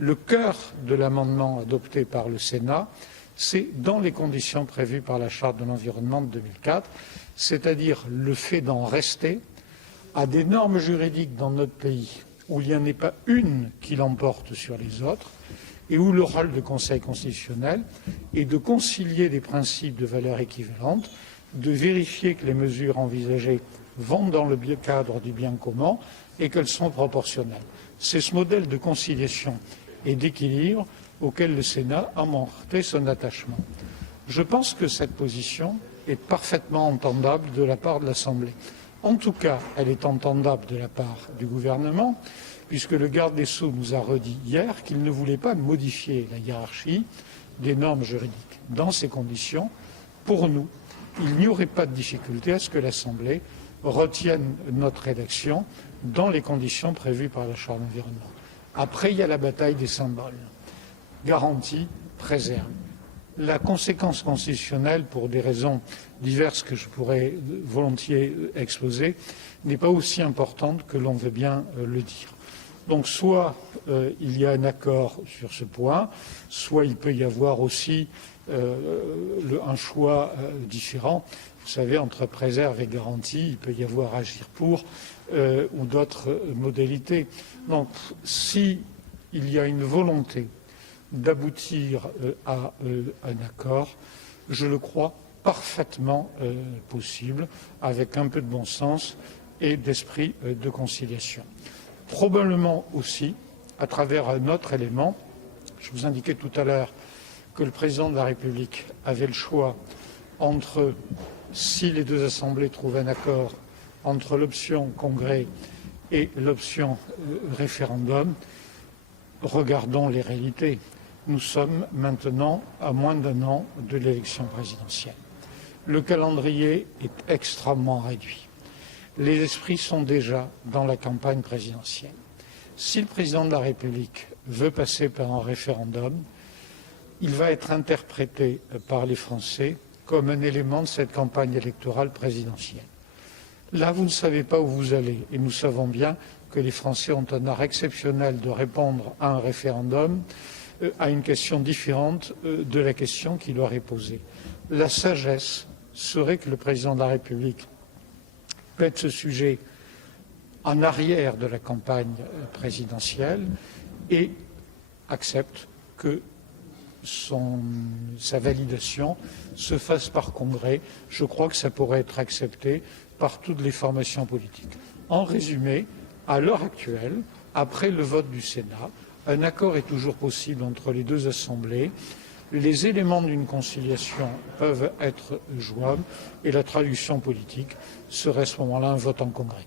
Le cœur de l'amendement adopté par le Sénat, c'est dans les conditions prévues par la Charte de l'environnement de 2004, c'est-à-dire le fait d'en rester à des normes juridiques dans notre pays où il n'y en ait pas une qui l'emporte sur les autres et où le rôle du Conseil constitutionnel est de concilier des principes de valeur équivalente, de vérifier que les mesures envisagées vont dans le cadre du bien commun et qu'elles sont proportionnelles. C'est ce modèle de conciliation et d'équilibre auquel le Sénat a montré son attachement. Je pense que cette position est parfaitement entendable de la part de l'Assemblée. En tout cas, elle est entendable de la part du gouvernement, puisque le garde des Sceaux nous a redit hier qu'il ne voulait pas modifier la hiérarchie des normes juridiques. Dans ces conditions, pour nous, il n'y aurait pas de difficulté à ce que l'Assemblée retienne notre rédaction dans les conditions prévues par la Charte de l'environnement. Après, il y a la bataille des symboles. Garantie, préserve. La conséquence constitutionnelle, pour des raisons diverses que je pourrais volontiers exposer, n'est pas aussi importante que l'on veut bien le dire. Donc soit il y a un accord sur ce point, soit il peut y avoir aussi un choix différent. Vous savez, entre préserve et garantie, il peut y avoir agir pour ou d'autres modalités. Donc si il y a une volonté d'aboutir à un accord, je le crois parfaitement possible, avec un peu de bon sens et d'esprit de conciliation. Probablement aussi, à travers un autre élément, je vous indiquais tout à l'heure que le président de la République avait le choix entre, si les deux assemblées trouvent un accord, entre l'option Congrès et l'option référendum. Regardons les réalités. Nous sommes maintenant à moins d'un an de l'élection présidentielle. Le calendrier est extrêmement réduit. Les esprits sont déjà dans la campagne présidentielle. Si le président de la République veut passer par un référendum, il va être interprété par les Français comme un élément de cette campagne électorale présidentielle. Là, vous ne savez pas où vous allez, et nous savons bien que les Français ont un art exceptionnel de répondre à un référendum à une question différente de la question qui leur est posée. La sagesse serait que le président de la République mette ce sujet en arrière de la campagne présidentielle et accepte que sa validation se fasse par Congrès. Je crois que ça pourrait être accepté par toutes les formations politiques. En résumé, à l'heure actuelle, après le vote du Sénat, un accord est toujours possible entre les deux assemblées. Les éléments d'une conciliation peuvent être jouables et la traduction politique serait à ce moment-là un vote en Congrès.